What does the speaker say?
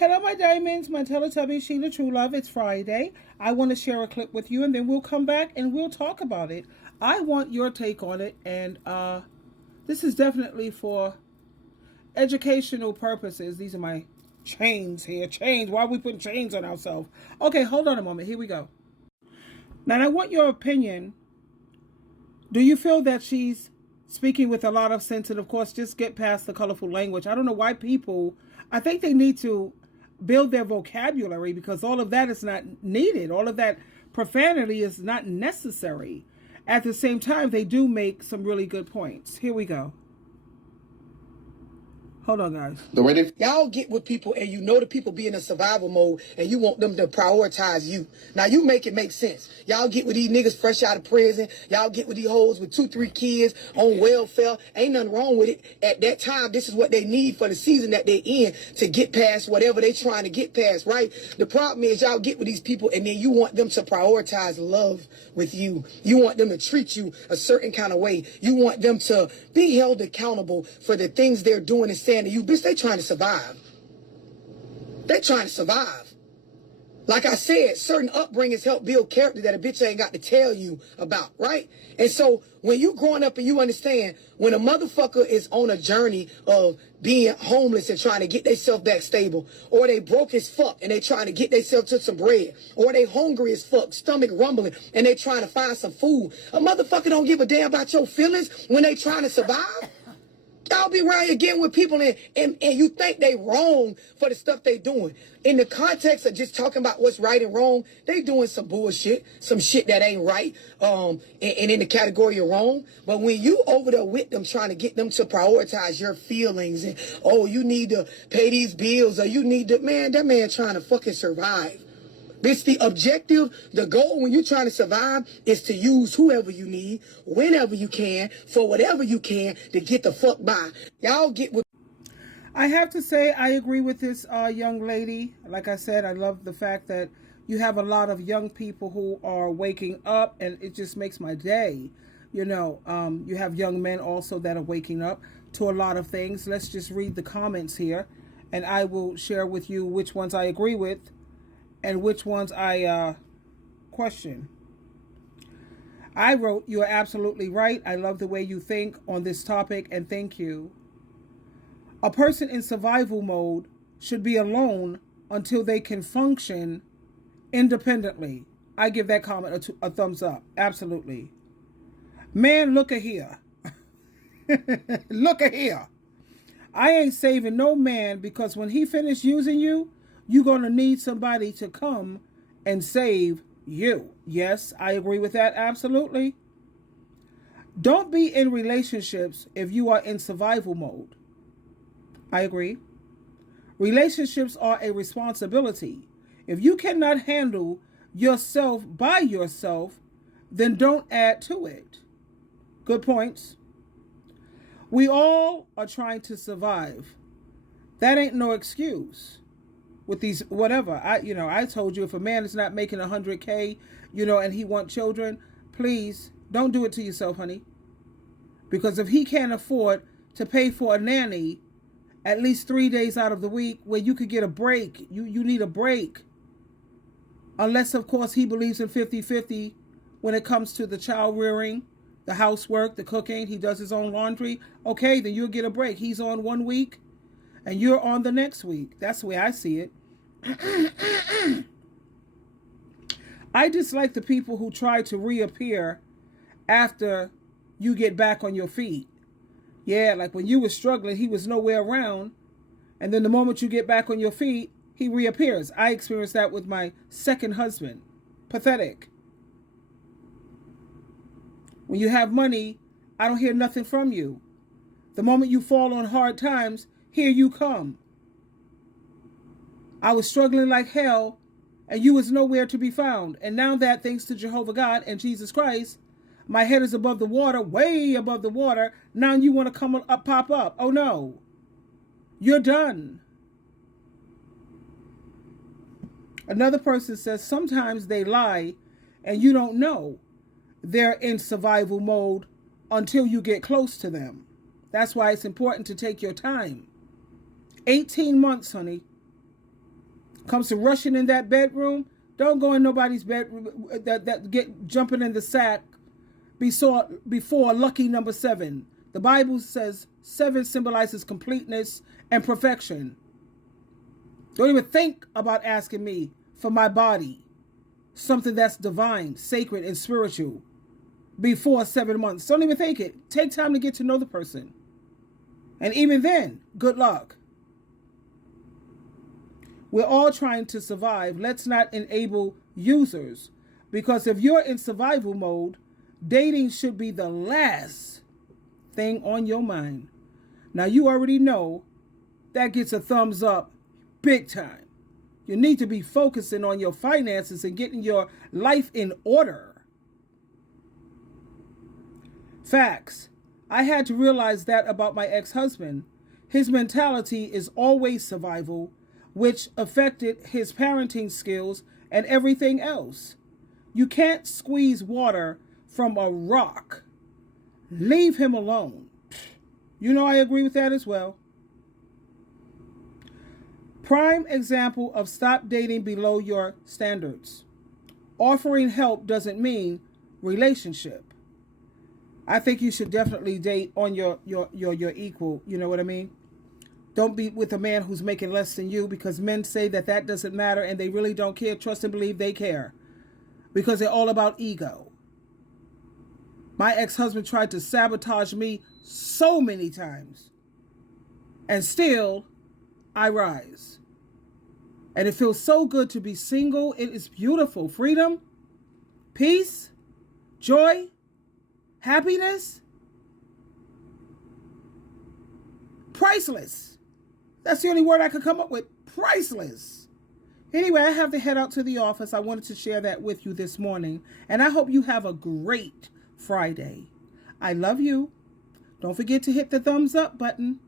Hello, my diamonds, my Teletubbies, SheilaTruelove. It's Friday. I want to share a clip with you, and then we'll come back and we'll talk about it. I want your take on it, and this is definitely for educational purposes. These are my chains here. Chains. Why are we putting chains on ourselves? Okay, hold on a moment. Here we go. Now, I want your opinion. Do you feel that she's speaking with a lot of sense? And of course, just get past the colorful language. I don't know why people, I think they need to build their vocabulary, because all of that is not needed. All of that profanity is not necessary. At the same time, they do make some really good points. Here we go. Hold on, guys. The way they y'all get with people, and you know the people be in a survival mode, and you want them to prioritize you. Now you make it make sense. Y'all get with these niggas fresh out of prison. Y'all get with these hoes with 2-3 kids on welfare. Ain't nothing wrong with it. At that time, this is what they need for the season that they in to get past whatever they trying to get past, right? The problem is y'all get with these people, and then you want them to prioritize love with you. You want them to treat you a certain kind of way. You want them to be held accountable for the things they're doing and saying to you. Bitch, they trying to survive. They trying to survive. Like I said, certain upbringings help build character that a bitch ain't got to tell you about, right? And so when you growing up and you understand, when a motherfucker is on a journey of being homeless and trying to get themselves back stable, or they broke as fuck and they trying to get themselves to some bread, or they hungry as fuck, stomach rumbling, and they trying to find some food, a motherfucker don't give a damn about your feelings when they trying to survive. Y'all be around here getting with people and you think they wrong for the stuff they doing. In the context of just talking about what's right and wrong, they doing some bullshit, some shit that ain't right, and in the category of wrong. But when you over there with them trying to get them to prioritize your feelings and, oh, you need to pay these bills, or you need to, man, that man trying to fucking survive. Bitch, the objective, the goal when you're trying to survive is to use whoever you need, whenever you can, for whatever you can to get the fuck by. Y'all get with... I have to say, I agree with this young lady. Like I said, I love the fact that you have a lot of young people who are waking up, and it just makes my day. You know, you have young men also that are waking up to a lot of things. Let's just read the comments here, and I will share with you which ones I agree with and which ones I question. I wrote, "You are absolutely right. I love the way you think on this topic, and thank you. A person in survival mode should be alone until they can function independently." I give that comment a thumbs up. Absolutely. Man, look at here. Look at here. I ain't saving no man, because when he finished using you, you're going to need somebody to come and save you. Yes, I agree with that. Absolutely. Don't be in relationships if you are in survival mode. I agree. Relationships are a responsibility. If you cannot handle yourself by yourself, then don't add to it. Good points. We all are trying to survive. That ain't no excuse. With these, whatever, I told you, if a man is not making 100K, and he want children, please don't do it to yourself, honey. Because if he can't afford to pay for a nanny at least 3 days out of the week where you could get a break, you need a break. Unless, of course, he believes in 50-50 when it comes to the child rearing, the housework, the cooking, he does his own laundry. Okay, then you'll get a break. He's on 1 week and you're on the next week. That's the way I see it. I dislike the people who try to reappear after you get back on your feet. Yeah, like when you were struggling, he was nowhere around. And then the moment you get back on your feet, he reappears. I experienced that with my second husband. Pathetic. When you have money, I don't hear nothing from you. The moment you fall on hard times, here you come. I was struggling like hell, and you was nowhere to be found. And now that, thanks to Jehovah God and Jesus Christ, my head is above the water, way above the water. Now you want to come up, pop up. Oh no. You're done. Another person says sometimes they lie and you don't know they're in survival mode until you get close to them. That's why it's important to take your time. 18 months, honey. Comes to rushing in that bedroom, don't go in nobody's bedroom jumping in the sack before lucky number 7. The Bible says 7 symbolizes completeness and perfection. Don't even think about asking me for my body, something that's divine, sacred, and spiritual, before 7 months. Don't even think it. Take time to get to know the person. And even then, good luck. We're all trying to survive. Let's not enable users, because if you're in survival mode, dating should be the last thing on your mind. Now, you already know that gets a thumbs up big time. You need to be focusing on your finances and getting your life in order. Facts. I had to realize that about my ex-husband. His mentality is always survival, which affected his parenting skills and everything else. You can't squeeze water from a rock. Leave him alone. You know, I agree with that as well. Prime example of stop dating below your standards. Offering help doesn't mean relationship. I think you should definitely date on your equal. You know what I mean? Don't be with a man who's making less than you, because men say that doesn't matter and they really don't care. Trust and believe they care, because they're all about ego. My ex-husband tried to sabotage me so many times, and still I rise. And it feels so good to be single. It is beautiful. Freedom, peace, joy, happiness. Priceless. That's the only word I could come up with. Priceless. Anyway, I have to head out to the office. I wanted to share that with you this morning. And I hope you have a great Friday. I love you. Don't forget to hit the thumbs up button.